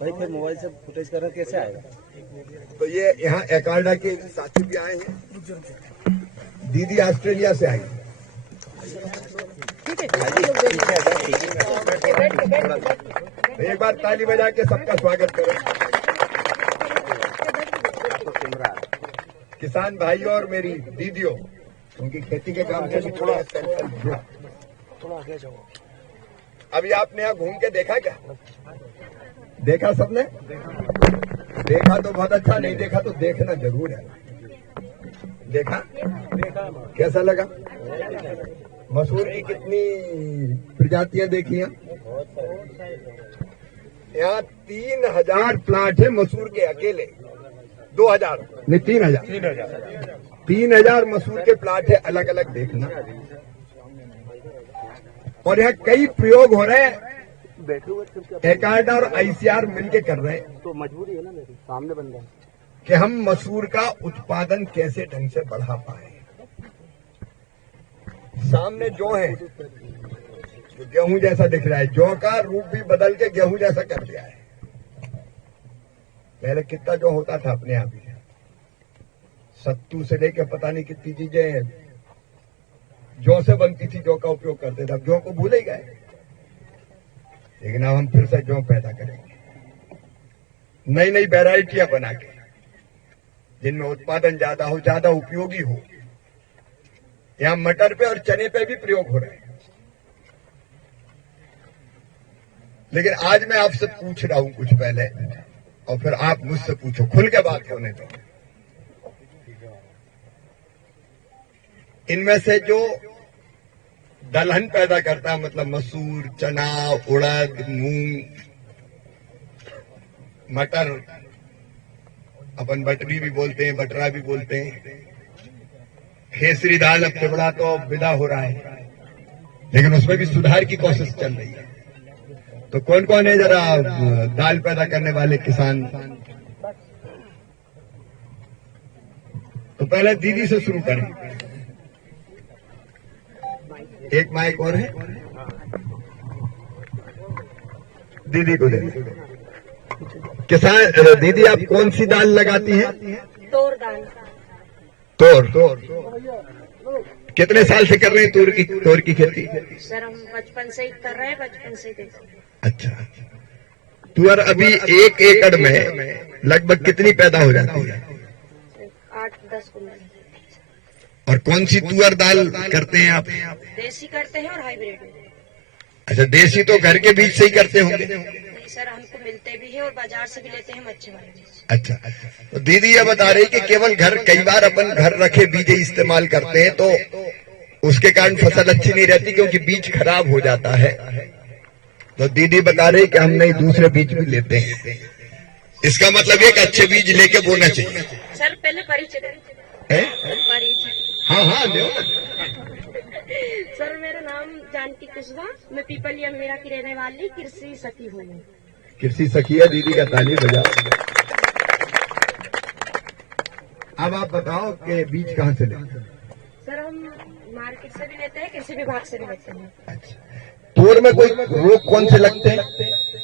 भाई फिर मोबाइल से फुटेज करना कैसे आएगा? तो ये यहाँ एकार्डा के साथी भी आए हैं। दीदी ऑस्ट्रेलिया से आई। एक बार ताली बजा के सबका स्वागत करो। किसान भाइयों और मेरी दीदियों, उनकी खेती के काम से भी थोड़ा आगे जाओ। अभी आपने यहाँ घूम के देखा क्या? देखा सबने? देखा तो बहुत अच्छा, नहीं देखा तो देखना जरूर है। देखा? कैसा लगा? मसूर की कितनी प्रजातियां देखी हैं? यहाँ 3000 प्लांट है मसूर के अकेले। 2000 नहीं 3000 मसूर के प्लांट है अलग अलग। देखना। और यहाँ कई प्रयोग हो रहे हैं। एकार्डा और आईसीआर मिलके कर रहे हैं। तो मजबूरी है ना मेरी, सामने बन रहा है कि हम मसूर का उत्पादन कैसे ढंग से बढ़ा पाए। सामने जौ है, तो गेहूं जैसा दिख रहा है। जौ का रूप भी बदल के गेहूं जैसा कर दिया है। पहले कितना जौ होता था अपने यहाँ भी, सत्तू से लेके पता नहीं कितनी चीजें जौ से बनती थी। जौ का उपयोग करते थे, अब जौ को भूल ही गए। लेकिन अब हम फिर से जौ पैदा करेंगे, नई नई वैरायटियां बना के, जिनमें उत्पादन ज्यादा हो, ज्यादा उपयोगी हो। यहां मटर पे और चने पे भी प्रयोग हो रहे हैं। लेकिन आज मैं आपसे पूछ रहा हूं कुछ पहले, और फिर आप मुझसे पूछो, खुल के बात होने दो। इनमें से जो दलहन पैदा करता है, मतलब मसूर, चना, उड़द, मूंग, मटर, अपन बटरी भी बोलते हैं, बटरा भी बोलते हैं, खेसरी दाल, अब तिबड़ा तो विदा हो रहा है, लेकिन उसमें भी सुधार की कोशिश चल रही है। तो कौन कौन है जरा दाल पैदा करने वाले किसान? तो पहले दीदी से शुरू करें। एक माइक और है, दीदी को दे। किसान दीदी, आप कौन सी दाल लगाती हैं? तोर दाल। तोर कितने साल से कर रहे हैं तोर की खेती? सर हम बचपन से ही कर रहे हैं, बचपन से ही। अच्छा, तुअर अभी 1 एकड़ में लगभग कितनी पैदा हो जाती है? 8-10 कुंटल। और कौन सी तुअर दाल करते हैं आप? देसी करते हैं और हाइब्रिड। अच्छा, देसी तो घर के बीज से ही करते होंगे? नहीं सर, हमको मिलते भी है और बाजार से भी लेते हैं हम अच्छे वाले बीज। अच्छा, तो दीदी ये बता रही कि केवल घर, कई बार अपन घर रखे बीज इस्तेमाल करते हैं तो उसके कारण फसल अच्छी नहीं रहती, क्योंकि बीज खराब हो जाता है। तो दीदी बता रही कि हम नहीं, दूसरे बीज भी लेते हैं। इसका मतलब एक अच्छे बीज लेके बोना चाहिए। सर पहले परिचय। हाँ दो। सर मेरा नाम जानकी कुशवाहा, मैं पीपलिया मेरा की रहने वाली कृषि सखी हूँ। कृषि सखी है, दीदी का ताली बजा। अब आप बताओ कि बीज कहाँ से लेते हैं? सर हम मार्केट से भी लेते हैं, कृषि विभाग से भी लेते हैं। अच्छा, तोर में कोई रोग कौन से लगते हैं?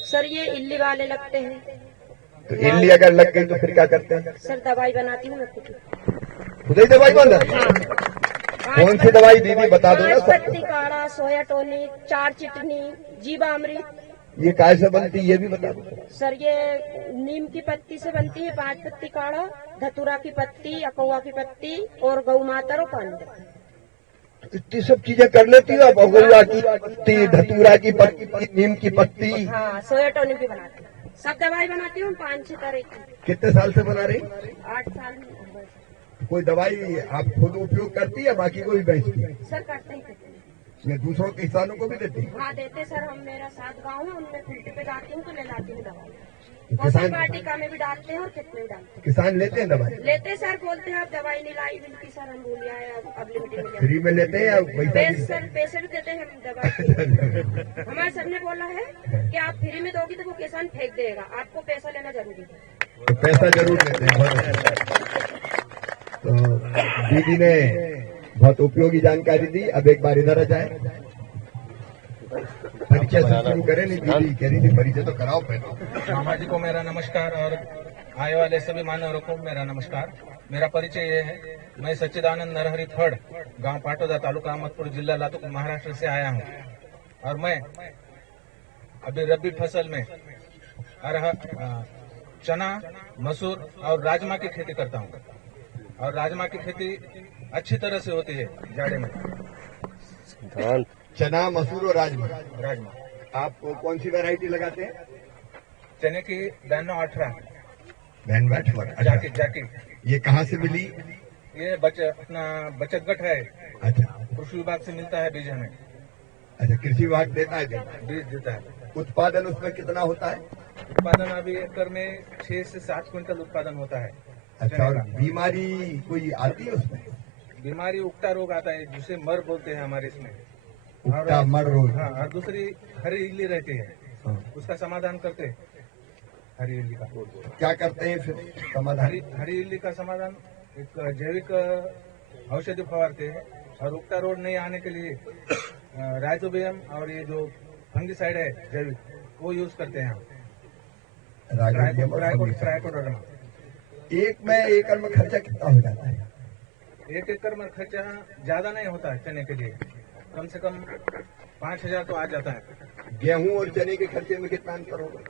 सर ये इल्ली वाले लगते हैं। तो इल्ली अगर लग गई तो फिर क्या करते हैं? सर दवाई बनाती हूँ मैं खुद ही दवाई बना? कौन सी दवाई दीदी बता दो ना। पत्ती काढ़ा, सोया टॉनिक, 4 चिटनी, जीवामृत। ये काय से बनती है ये भी बता दो। सर ये नीम की पत्ती से बनती है, 5 पत्ती काढ़ा, धतूरा की पत्ती, अकौआ की पत्ती और गौ माता और पानी। इतनी सब चीजें कर लेती हो आप? अकौआ की पत्ती, धतूरा की पत्ती, नीम की पत्ती। हाँ, सोया टॉनिक भी बनाती हूँ। सब दवाई बनाती हूँ 5-6 तरह की। कितने साल से बना रही? 8 साल में। कोई दवाई आप खुद उपयोग करती है, बाकी को भी बेचती है? सर करते ही मैं दूसरों किसानों को भी देती हूँ। हाँ देते सर, हम मेरा 7 गाँव है, उनमें खूंटे पे जाती हूँ तो ले लाती हूँ दवाई। किसान वाटिका में भी डालते हैं और कितने भी डालते हैं। किसान लेते हैं दवाई? लेते हैं सर, बोलते हैं आप दवाई नहीं लाई मिलती सर, हम भूल आए, अब लिमिटेड में फ्री में लेते हैं या पैसा? पैसे भी देते हैं हम दवाई। हमारे सर ने बोला है कि आप फ्री में दोगी तो वो किसान फेंक देगा, आपको पैसा लेना जरूरी है। तो पैसा जरूर लेते हैं, बहुत अच्छा। तो दीदी ने बहुत उपयोगी जानकारी दी। अब एक बार इधर आ जाए। परिचय से शुरू करें। नहीं दीदी कह रही थी परिचय तो कराओ पहले। मामा जी को मेरा नमस्कार और आए वाले सभी मानवों को मेरा नमस्कार। मेरा परिचय ये है, मैं सच्चिदानंद नरहरि थर्ड, गांव पाटोदा, तालुका अहमदपुर, जिला लातूर, महाराष्ट्र से आया हूं। और मैं अभी रबी फसल में चना, मसूर और राजमा की खेती करता हूं। और राजमा की खेती अच्छी तरह से होती है जाड़े में। चना, मसूर और राजमा। राजमा आप कौन सी वैरायटी लगाते हैं? चने की 92-18 जाकी। जाकी। ये कहाँ से मिली? ये अपना बचत गट है, अच्छा, कृषि विभाग से मिलता है बीज हमें। अच्छा, कृषि विभाग देता है बीज देता है। उत्पादन उसमें कितना होता है? उत्पादन अभी एकड़ में 6 से 7 क्विंटल उत्पादन होता है। अच्छा, और बीमारी कोई आती है उसमें? बीमारी उगता रोग आता है जिसे मर बोलते हैं हमारे इसमें। उगता मर रोग। हाँ, और दूसरी हरी इल्ली रहती है, हाँ। उसका समाधान करते हैं। हरी इल्ली का क्या करते हैं फिर समाधान? हरी इल्ली का समाधान एक जैविक औषधि फवारते हैं। और उगता रोग नहीं आने के लिए राइजोबियम और ये जो फंगिसाइड है जैविक, वो यूज करते हैं हम। ट्राइकोडर्मा। एक एकड़ में खर्चा कितना हो जाता है? 1 एकड़ में खर्चा ज्यादा नहीं होता है चने के लिए, कम से कम 5,000 तो आ जाता है। गेहूं और चने के खर्चे में कितना अंतर होगा?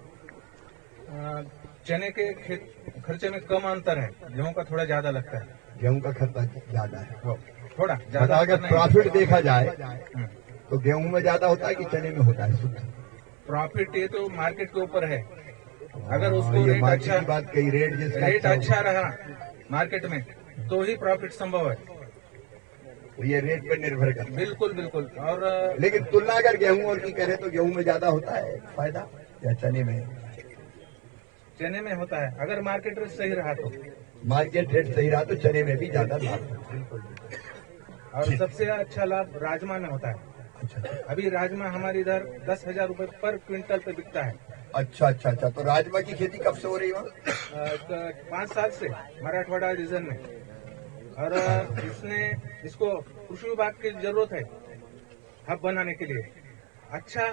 चने के खर्चे में कम अंतर है, गेहूं का थोड़ा ज्यादा लगता है। गेहूं का खर्चा ज्यादा है, थोड़ा ज्यादा। अगर प्रॉफिट देखा जाए तो गेहूं में ज्यादा होता है कि चने में होता है? प्रॉफिट ये तो मार्केट के ऊपर है। अगर उसको ये रेट मार्केट अच्छा की बात कही, रेट अच्छा रहा मार्केट में तो ही प्रॉफिट संभव है। तो ये रेट पर निर्भर करता है। बिल्कुल बिल्कुल। और लेकिन तुलना अगर गेहूं और की करें तो गेहूं में ज्यादा होता है फायदा या चने में? चने में होता है, अगर मार्केट रेट सही रहा तो। मार्केट रेट सही रहा तो चने में भी ज्यादा लाभ है। बिल्कुल। और सबसे अच्छा लाभ राजमा में होता है। अभी राजमा हमारे इधर 10,000 रुपए पर क्विंटल पे बिकता है। अच्छा। तो राजमा की खेती कब से हो रही है? 5 साल से मराठवाड़ा रीजन में। और इसको कृषि विभाग की जरूरत है हब बनाने के लिए। अच्छा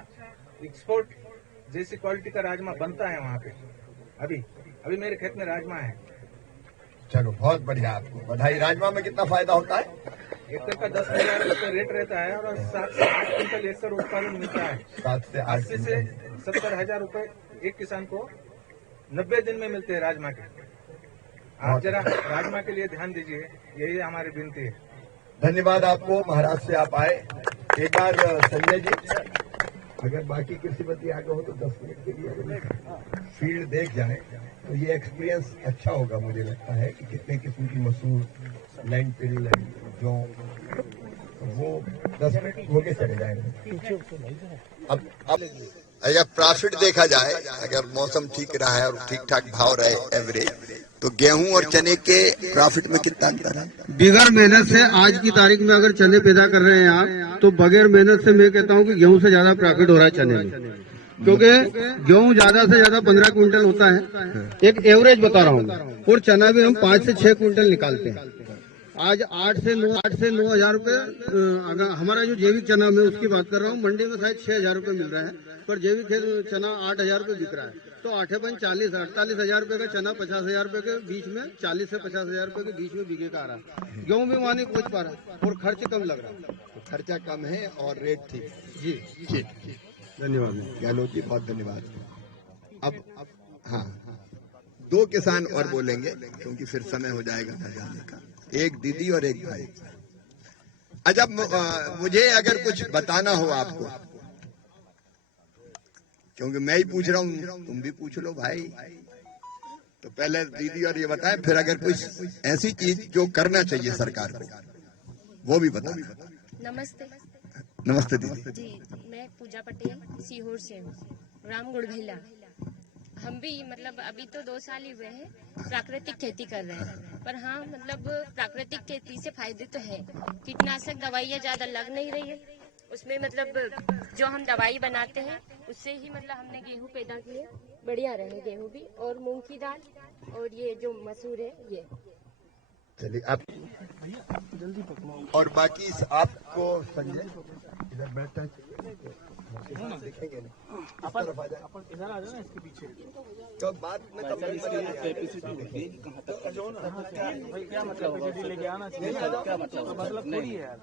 एक्सपोर्ट जैसी क्वालिटी का राजमा बनता है वहाँ पे। अभी मेरे खेत में राजमा है। चलो बहुत बढ़िया, आपको बधाई। राजमा में कितना फायदा होता है? एकड़ का 10,000 रुपये रेट रहता है और 7 से 8 क्विंटल एकड़ उत्पादन मिलता है। 7 से 8 80 से 70,000 रुपए एक किसान को 90 दिन में मिलते हैं राजमा के। आप जरा राजमा के लिए ध्यान दीजिए, यही हमारी विनती है। धन्यवाद आपको, महाराष्ट्र से आप आए। एक बार संजय जी, अगर बाकी कृषि मंत्री आगे हो तो 10 मिनट के लिए अगर फील्ड देख जाए तो ये एक्सपीरियंस अच्छा होगा। मुझे लगता है कि कितने किस्म की मसूर, लेंटिल, जौ, वो 10 मिनट होके चले जाएंगे। अब अगर प्रॉफिट देखा जाए, अगर मौसम ठीक रहा है और ठीक ठाक भाव रहे एवरेज, तो गेहूं और चने के प्रॉफिट में कितना अंतर है? बिगैर मेहनत से आज की तारीख में अगर चने पैदा कर रहे हैं आप, तो बगैर मेहनत से मैं कहता हूं कि गेहूं से ज्यादा प्रॉफिट हो रहा है चने में। क्योंकि गेहूं ज्यादा से ज्यादा 15 क्विंटल होता है, एक एवरेज बता रहा हूँ, और चना भी हम 5 से 6 क्विंटल निकालते हैं। आज 8 से 9 हजार रुपए, अगर हमारा जो जैविक चना मैं उसकी बात कर रहा हूँ, मंडी में शायद 6,000 रुपए मिल रहा है, पर जैविक चना 8,000 रुपए बिक रहा है। तो 48,000 रुपए का चना 50,000 रुपए के बीच में, 40 से 50,000 रुपए के बीच में बिके का आ रहा है। गेहूं भी वहां नहीं पहुंच पा रहा और खर्च कम लग रहा है। खर्चा कम है और रेट ठीक। जी ठीक, धन्यवाद गहलोत जी, बहुत धन्यवाद। अब हाँ, 2 किसान और बोलेंगे क्योंकि फिर समय हो जाएगा घर जाने का। एक दीदी और एक भाई। अच्छा, मुझे अगर कुछ बताना हो आपको, क्योंकि मैं ही पूछ रहा हूँ, तुम भी पूछ लो भाई, तो पहले दीदी और ये बताएं, फिर अगर कुछ ऐसी चीज जो करना चाहिए सरकार को वो भी बता। नमस्ते। नमस्ते दीदी जी, मैं पूजा पटेल सीहोर से हूँ, रामगढ़ भैला। हम भी मतलब अभी तो 2 साल ही हुए हैं प्राकृतिक खेती कर रहे हैं, पर हाँ मतलब प्राकृतिक खेती से फायदे तो है। कीटनाशक दवाइयाँ ज्यादा लग नहीं रही है उसमें, मतलब जो हम दवाई बनाते हैं उससे ही मतलब हमने गेहूं पैदा किए, बढ़िया रहे गेहूं भी, और मूंग की दाल और ये जो मसूर है ये। चलिए आप और बाकी आपको संजय इधर बैठना चाहिए, देखेंगे ना इस तरफ आ जाए। इधर आ जाओ ना इसके पीछे। तो बात में कब क्या मतलब कैपेसिटी लेके आना चाहिए, क्या मतलब थोड़ी है यार।